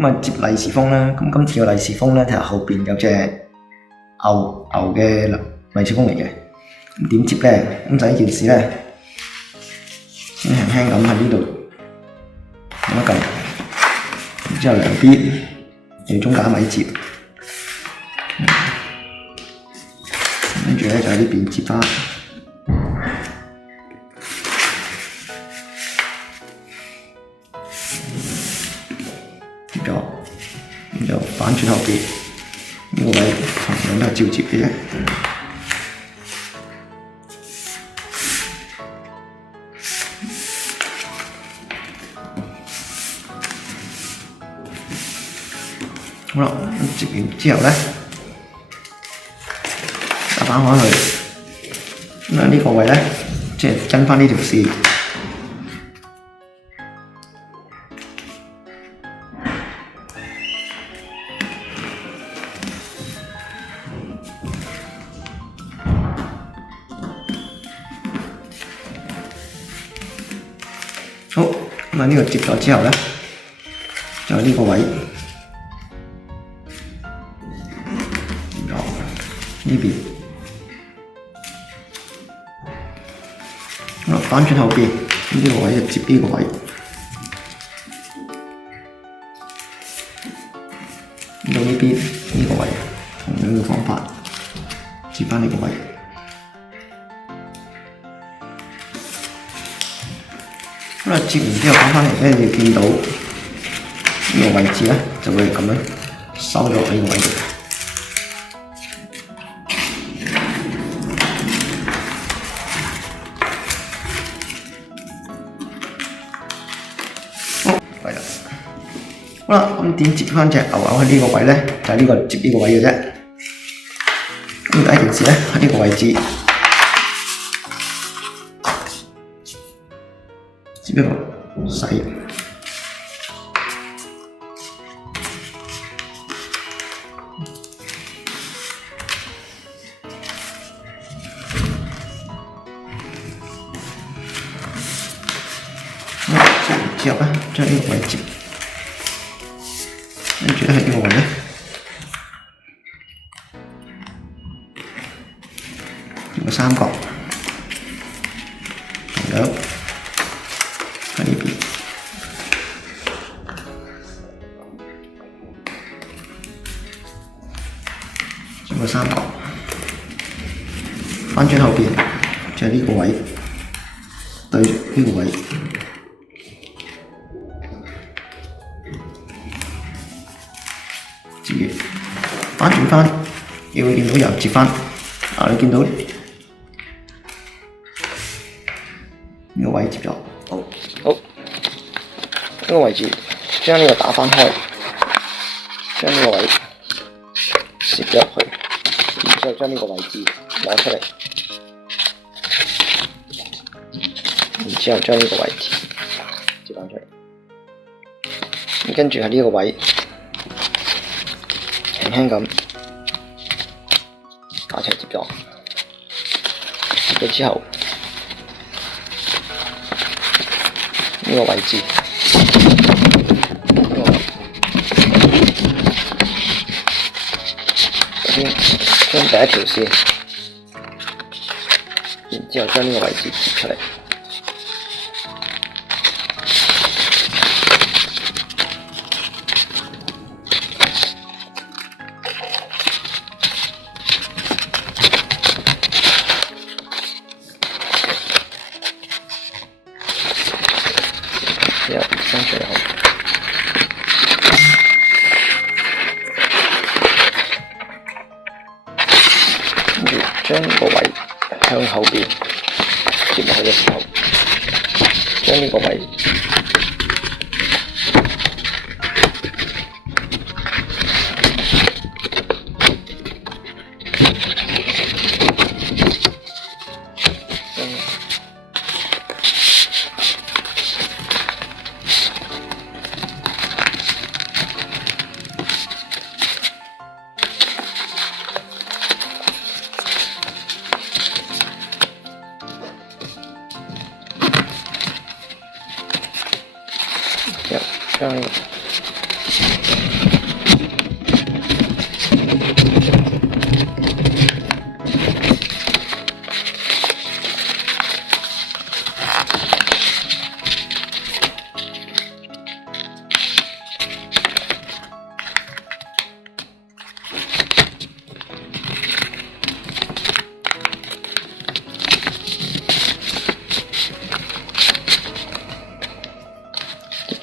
咁啊接利是封啦。咁今次個利是封咧，其實後邊有隻牛嘅利是封嚟嘅。咁點接咧？咁就呢件事咧，先輕輕咁喺呢度撳一撳，然之後兩邊用中間位接，跟住咧就喺呢邊接翻。接咗，然之後反轉後邊呢個位同樣都係照接嘅啫。好啦，接完之後咧，打翻開去，咁啊呢個位咧，即係跟翻呢條線。好，咁啊呢個接咗之後咧，就呢個位，呢邊，好啦，反轉後邊，呢個位就接呢個位，到呢邊呢個位，同樣嘅方法，接翻呢個位。咁啊，接完之後翻返嚟咧，你見到呢個位置咧，就會咁樣收咗喺呢個位度。好，係啦。好啦，咁點接翻隻牛喺呢個位咧？就係呢個接呢個位嘅啫。咁第一件事咧，喺呢個位置。接一個細，之後咧將呢個位接，跟住咧喺呢個位咧，一個三角，同樣。喺呢邊，做個三角，反轉後邊就係呢個位，對住呢個位，接完，反轉翻，你會見到又接翻，你見到呢個位接咗。好，呢個位置將呢個打翻開，將呢個位攝咗入去，然之後將呢個位置攞出嚟，然之後將呢個位置接翻出嚟，咁跟住喺呢個位輕輕咁打斜接咗，接咗之後。呢個位置，首先將第一條線，然之後將呢個位置接出嚟。之後將最後，跟住將個位向後邊接落去嘅時候，將呢個位將呢個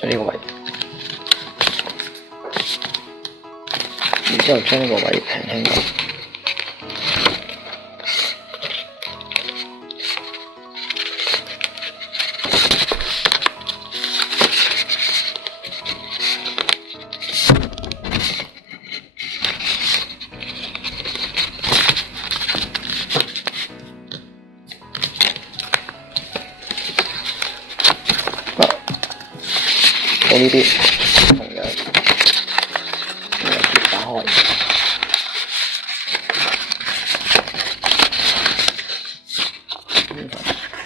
呢個位，然之後將呢個位輕輕咁。到呢啲同樣打開，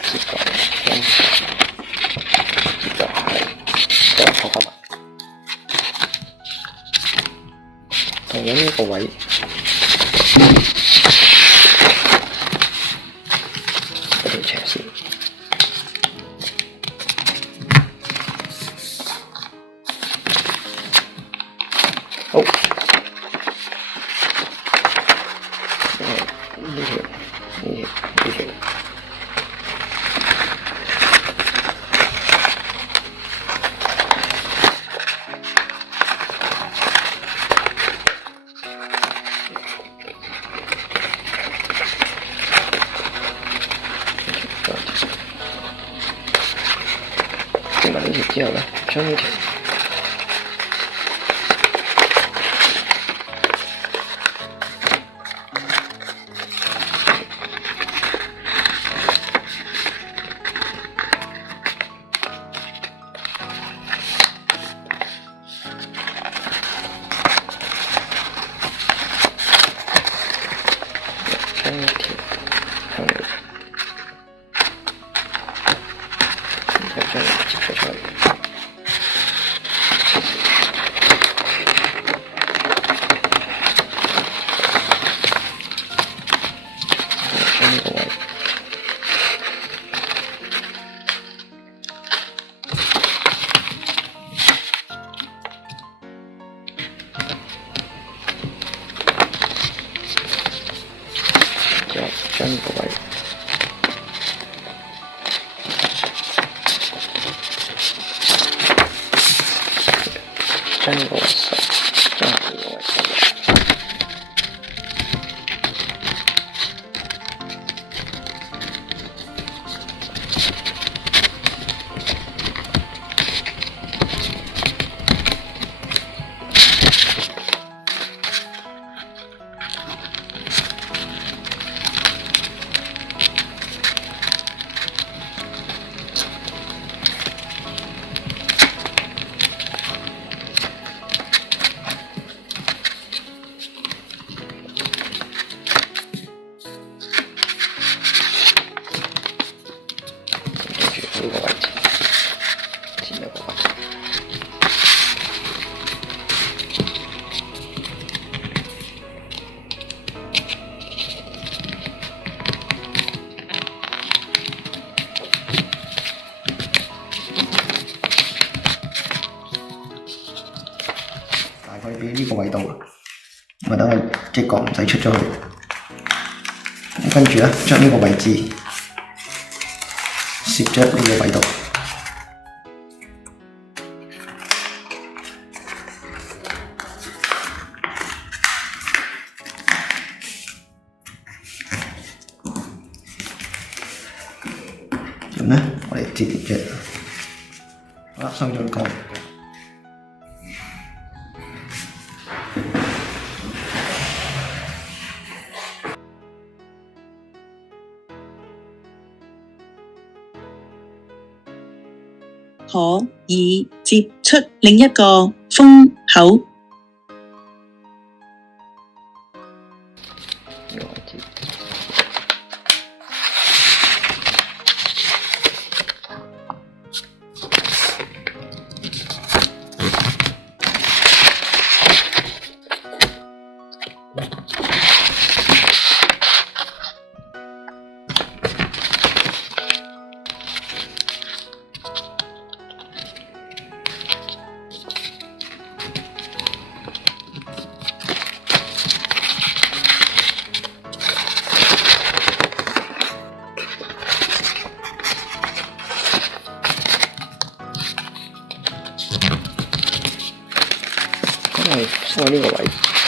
接過，跟住就係再扣翻埋，同樣呢個位一條斜線。好，呢條，接埋呢條之後咧，將呢條。將一條向嚟，然後將佢接咗出嚟，將呢個位，將呢個位，將呢個位收，將呢個位收。呢個位置，前一個位置，大概俾呢個位度，咁等佢隻角唔使出咗去。咁跟住咧，將呢個位置攝咗呢個位度，咁咧我哋接住，好啦，收咗個。可以接出另一個封口。咁係放喺呢個位。